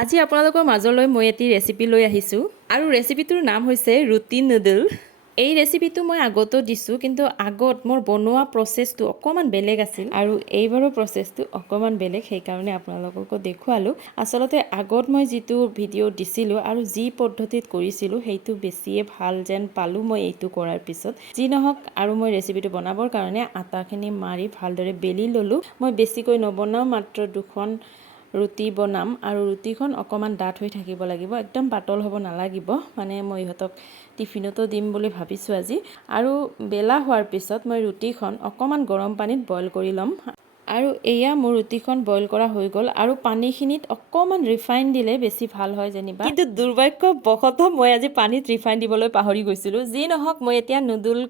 আজি আপোনালোকৰ মাজলৈ মই এটি ৰেচিপি লৈ আহিছোঁ আৰু ৰেচিপিটোৰ নাম হৈছে ৰুটি নুডল। এই ৰেচিপিটো মই আগতো দিছোঁ, কিন্তু আগত মোৰ বনোৱা প্ৰচেছটো অকণমান বেলেগ আছিল আৰু এইবাৰৰ প্ৰচেছটো অকণমান বেলেগ, সেইকাৰণে আপোনালোককো দেখুৱালোঁ। আচলতে আগত মই যিটো ভিডিঅ' দিছিলোঁ আৰু যি পদ্ধতিত কৰিছিলোঁ সেইটো বেছিয়ে ভাল যেন পালোঁ মই এইটো কৰাৰ পিছত। যি নহওক, আৰু মই ৰেচিপিটো বনাবৰ কাৰণে আটাখিনি মাৰি ভালদৰে বেলি ল'লোঁ। মই বেছিকৈ নবনাওঁ, মাত্ৰ 2খন ৰুটি বনাম আৰু ৰুটিখন অকণমান ডাঠ হৈ থাকিব লাগিব, একদম পাতল হ'ব নালাগিব। মানে মই ইহঁতক টিফিনতো দিম বুলি ভাবিছোঁ আজি। আৰু বেলা হোৱাৰ পিছত মই ৰুটিখন অকণমান গৰম পানীত বইল কৰি ল'ম। আৰু এয়া মোৰ ৰুটিখন বইল কৰা হৈ গ'ল আৰু পানীখিনিত অকণমান ৰিফাইন দিলে বেছি ভাল হয় যেনিবা। কিন্তু দুৰ্ভাগ্যবশতঃ মই আজি পানীত ৰিফাইন দিবলৈ পাহৰি গৈছিলোঁ। যি নহওক, মই এতিয়া নুডল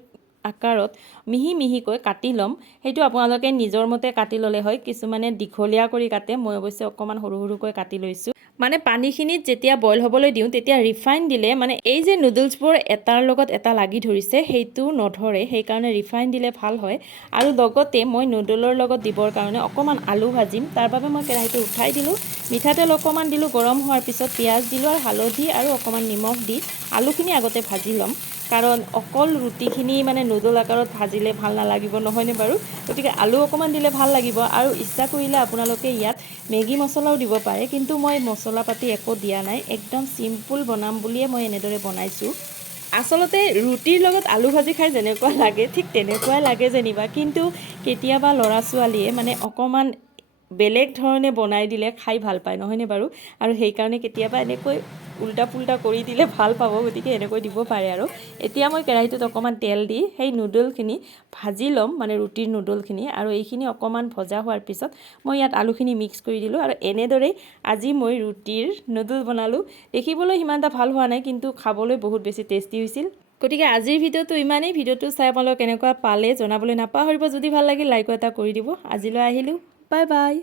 আকাৰত মিহি মিহিকৈ কাটি ল'ম। সেইটো আপোনালোকে নিজৰ মতে কাটি ল'লে হয়। কিছুমানে দীঘলীয়া কৰি কাটে, মই অৱশ্যে অকণমান সৰু সৰুকৈ কাটি লৈছোঁ। মানে পানীখিনিত যেতিয়া বইল হ'বলৈ দিওঁ তেতিয়া ৰিফাইন দিলে মানে এই যে নুডলছবোৰ এটাৰ লগত এটা লাগি ধৰিছে সেইটো নধৰে, সেইকাৰণে ৰিফাইন দিলে ভাল হয়। আৰু লগতে মই নুডলৰ লগত দিবৰ কাৰণে অকণমান আলু ভাজিম, তাৰ বাবে মই কেৰাহীটো উঠাই দিলোঁ। মিঠাতেল অকণমান দিলোঁ, গৰম হোৱাৰ পিছত পিঁয়াজ দিলোঁ আৰু হালধি আৰু অকণমান নিমখ দি আলুখিনি আগতে ভাজি ল'ম। কাৰণ অকল ৰুটিখিনি মানে নুডল আকাৰত ভাজিলে ভাল নালাগিব, নহয়নে বাৰু? গতিকে আলু অকণমান দিলে ভাল লাগিব। আৰু ইচ্ছা কৰিলে আপোনালোকে ইয়াত মেগী মছলাও দিব পাৰে, কিন্তু মই মছলা পাতি একো দিয়া নাই, একদম চিম্পুল বনাম বুলিয়ে মই এনেদৰে বনাইছোঁ। আচলতে ৰুটিৰ লগত আলু ভাজি খাই যেনেকুৱা লাগে ঠিক তেনেকুৱাই লাগে যেনিবা, কিন্তু কেতিয়াবা ল'ৰা ছোৱালীয়ে মানে অকণমান বেলেগ ধৰণে বনাই দিলে খাই ভাল পায়, নহয়নে বাৰু? আৰু সেইকাৰণে কেতিয়াবা এনেকৈ উল্টা পুল্টা কৰি দিলে ভাল পাব, গতিকে এনেকৈ দিব পাৰে। আৰু এতিয়া মই কেৰাহীটোত অকণমান তেল দি সেই নুডলখিনি ভাজি ল'ম, মানে ৰুটিৰ নুডলখিনি। আৰু এইখিনি অকণমান ভজা হোৱাৰ পিছত মই ইয়াত আলুখিনি মিক্স কৰি দিলোঁ আৰু এনেদৰেই আজি মই ৰুটিৰ নুডল বনালোঁ। দেখিবলৈ সিমান এটা ভাল হোৱা নাই, কিন্তু খাবলৈ বহুত বেছি টেষ্টি হৈছিল। গতিকে আজিৰ ভিডিঅ'টো ইমানেই। ভিডিঅ'টো চাই আপোনালোকে কেনেকুৱা পালে জনাবলৈ নাপাহৰিব। যদি ভাল লাগিল লাইক এটা কৰি দিব। আজিলৈ আহিলোঁ, বাই বাই।